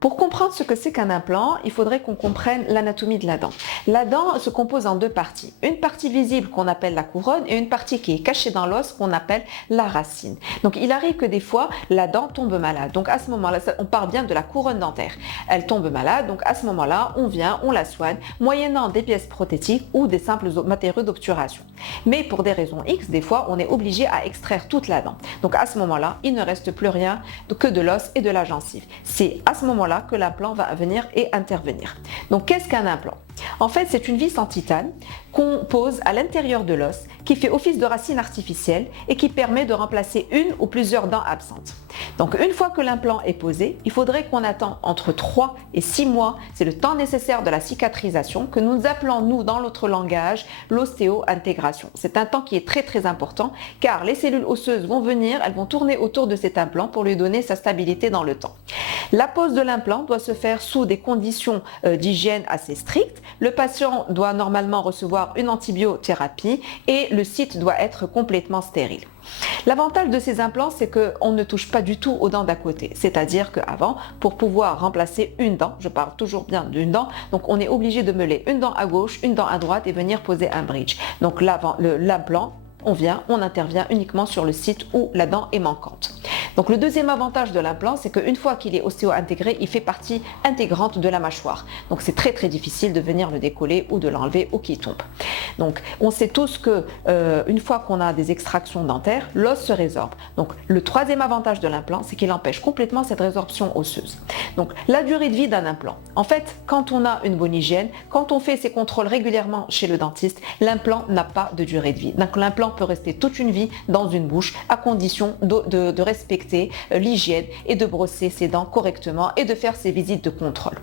Pour comprendre ce que c'est qu'un implant, il faudrait qu'on comprenne l'anatomie de la dent. La dent se compose en deux parties. Une partie visible qu'on appelle la couronne et une partie qui est cachée dans l'os qu'on appelle la racine. Donc il arrive que des fois la dent tombe malade. Donc à ce moment-là, on parle bien de la couronne dentaire. Elle tombe malade, donc à ce moment-là, on vient, on la soigne, moyennant des pièces prothétiques ou des simples matériaux d'obturation. Mais pour des raisons X, des fois, on est obligé à extraire toute la dent. Donc à ce moment-là, il ne reste plus rien que de l'os et de la gencive. C'est à ce moment-là que l'implant va venir et intervenir. Donc qu'est-ce qu'un implant? En fait, c'est une vis en titane qu'on pose à l'intérieur de l'os qui fait office de racine artificielle et qui permet de remplacer une ou plusieurs dents absentes. Donc une fois que l'implant est posé, il faudrait qu'on attend entre 3 et 6 mois, c'est le temps nécessaire de la cicatrisation que nous appelons nous dans notre langage l'ostéo-intégration. C'est un temps qui est très important car les cellules osseuses vont venir, elles vont tourner autour de cet implant pour lui donner sa stabilité dans le temps. La pose de l'implant doit se faire sous des conditions d'hygiène assez strictes. Le patient doit normalement recevoir une antibiothérapie et le site doit être complètement stérile. L'avantage de ces implants, c'est qu'on ne touche pas du tout aux dents d'à côté. C'est-à-dire qu'avant, pour pouvoir remplacer une dent, je parle toujours bien d'une dent, donc on est obligé de meuler une dent à gauche, une dent à droite et venir poser un bridge. Donc l'implant, on intervient uniquement sur le site où la dent est manquante. Donc le deuxième avantage de l'implant, c'est qu'une fois qu'il est ostéo-intégré, il fait partie intégrante de la mâchoire. Donc c'est très difficile de venir le décoller ou de l'enlever ou qu'il tombe. Donc on sait tous que une fois qu'on a des extractions dentaires, l'os se résorbe. Donc le troisième avantage de l'implant, c'est qu'il empêche complètement cette résorption osseuse. Donc la durée de vie d'un implant. En fait, quand on a une bonne hygiène, quand on fait ses contrôles régulièrement chez le dentiste, l'implant n'a pas de durée de vie. Donc l'implant peut rester toute une vie dans une bouche à condition de respecter l'hygiène et de brosser ses dents correctement et de faire ses visites de contrôle.